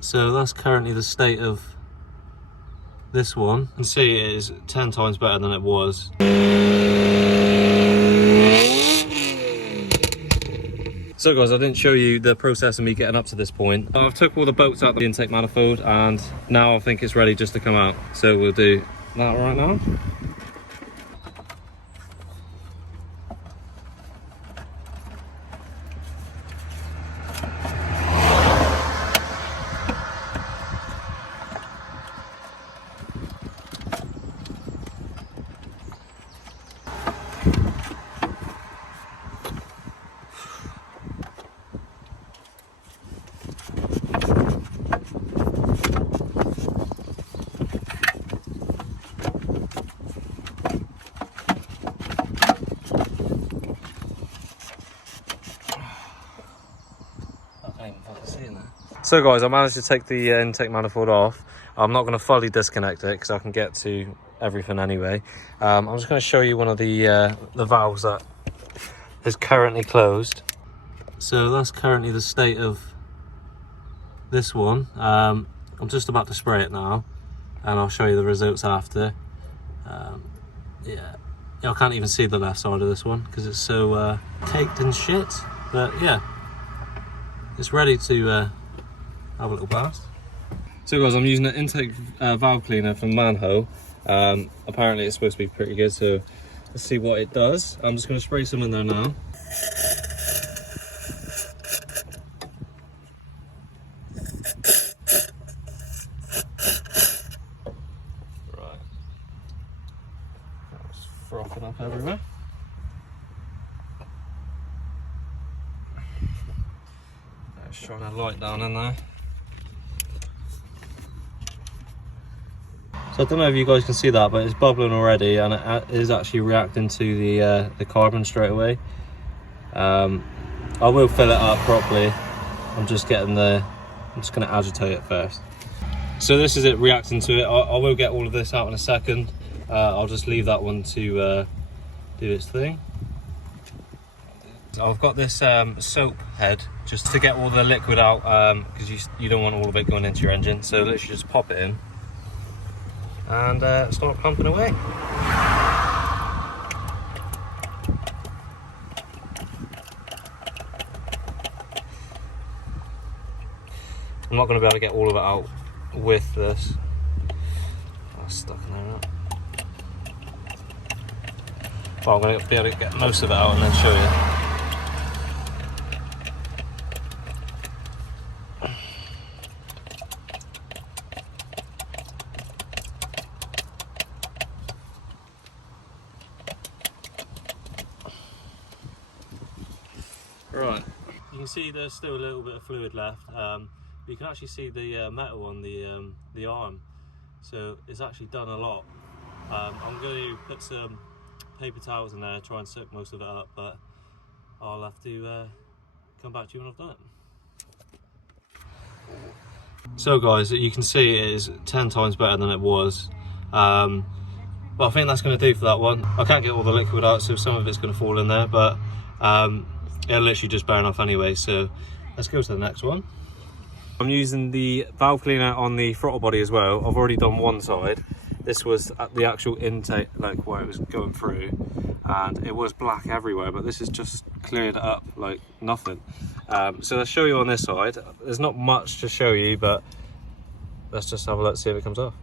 So that's currently the state of this one. You can see it is 10 times better than it was. So guys, I didn't show you the process of me getting up to this point. I've took all the bolts out of the intake manifold and now I think it's ready just to come out. So we'll do that right now. So guys, I managed to take the intake manifold off. I'm not going to fully disconnect it because I can get to everything anyway. I'm just going to show you one of the valves that is currently closed. So that's currently the state of this one. I'm just about to spray it now and I'll show you the results after. Yeah, I can't even see the left side of this one because it's so caked in shit, but yeah, it's ready to have a little blast. So guys, I'm using an intake valve cleaner from Mannol. Apparently it's supposed to be pretty good, so let's see what it does. I'm just going to spray some in there now. Right, that's frothing up everywhere. Let's shine a light down in there. So I don't know if you guys can see that, but it's bubbling already and it is actually reacting to the carbon straight away. I will fill it up properly. I'm just going to agitate it first. So this is it reacting to it. I will get all of this out in a second. I'll just leave that one to do its thing. So I've got this soap head just to get all the liquid out because you don't want all of it going into your engine. So literally just pop it in and start pumping away. I'm not going to be able to get all of it out with this. That's stuck in there now. But I'm going to be able to get most of it out and then show you. Right, you can see there's still a little bit of fluid left. You can actually see the metal on the arm, so it's actually done a lot. I'm going to put some paper towels in there, try and soak most of it up, but I'll have to come back to you when I've done it. So guys, you can see it is 10 times better than it was. But I think that's going to do for that one. I can't get all the liquid out, so some of it's going to fall in there, but it'll literally just burn off anyway, so let's go to the next one. I'm using the valve cleaner on the throttle body as well. I've already done one side. This was at the actual intake, like where it was going through, and it was black everywhere, but this has just cleared it up like nothing. So let's show you on this side. There's not much to show you, but let's just have a look, see if it comes off.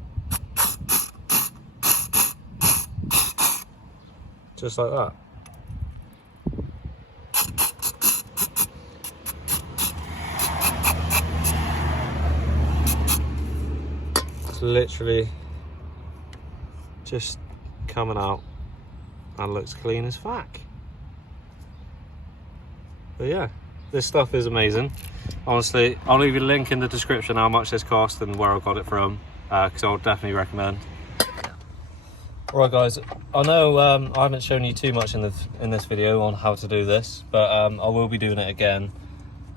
Just like that. It's literally just coming out and looks clean as fuck. But yeah, this stuff is amazing. Honestly, I'll leave you a link in the description how much this cost and where I got it from, because I'll definitely recommend. Right guys, I know I haven't shown you too much in this video on how to do this, but I will be doing it again,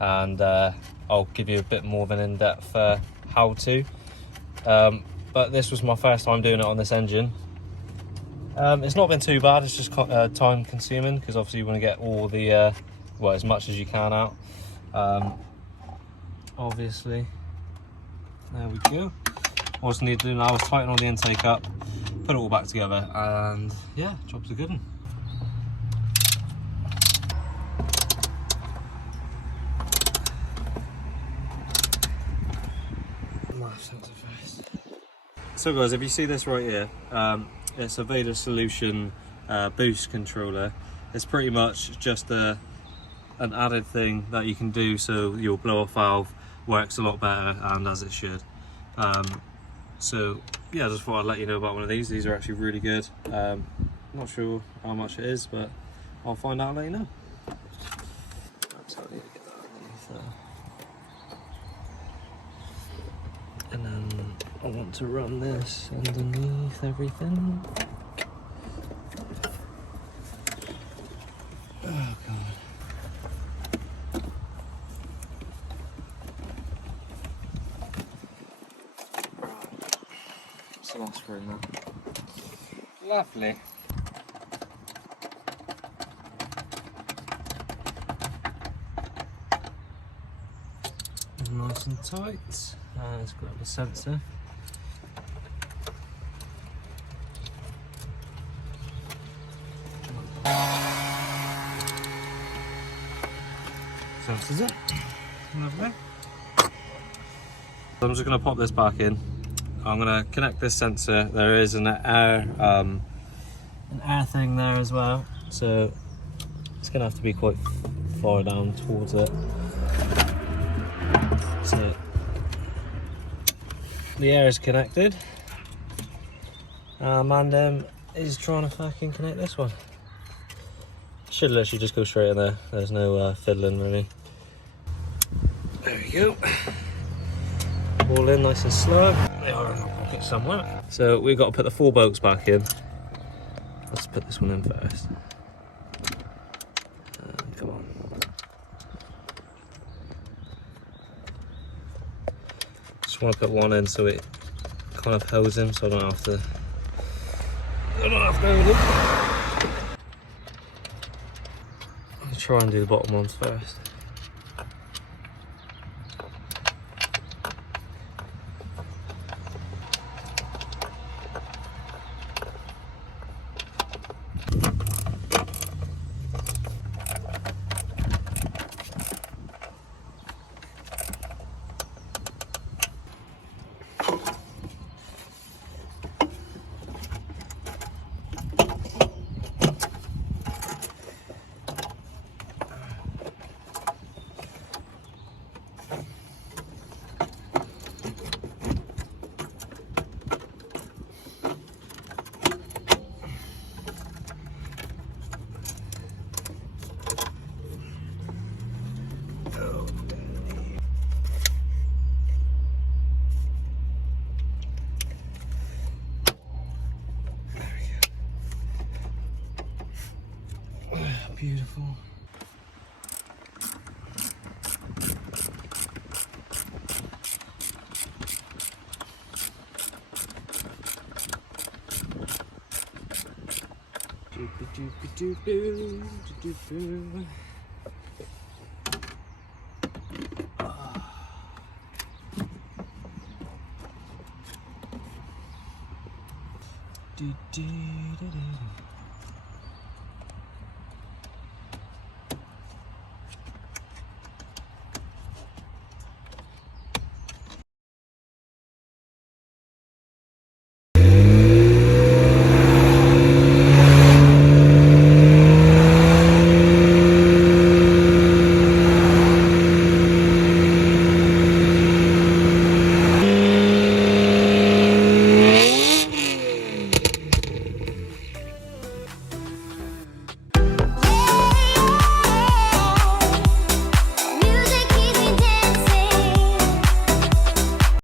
and I'll give you a bit more of an in-depth how to. But this was my first time doing it on this engine. It's not been too bad. It's just time consuming because obviously you want to get all the well, as much as you can out, obviously. There we go. All I need to do now is tighten all the intake up, put it all back together, and yeah, job's a good one. So guys, if you see this right here, it's a Vader solution boost controller. It's pretty much just an added thing that you can do so your blow-off valve works a lot better, and as it should. So yeah, I just thought I'd let you know about one of these. These are actually really good. Not sure how much it is, but I'll find out and let you know. And then I want to run this underneath everything. Oh god. So that's for that. Lovely. Nice and tight. Let's grab the sensor. Sensor's it. Lovely. I'm just going to pop this back in. I'm going to connect this sensor. There is an air thing there as well, so it's going to have to be quite far down towards it. So the air is connected. And is trying to fucking connect this one. Should literally just go straight in there. There's no fiddling really. There we go. All in nice and slow. They are in my pocket somewhere. So we've got to put the 4 bolts back in. Let's put this one in first. Come on. Just want to put one in so it kind of holds him, so I don't have to hold him. I'll try and do the bottom ones first. Beautiful.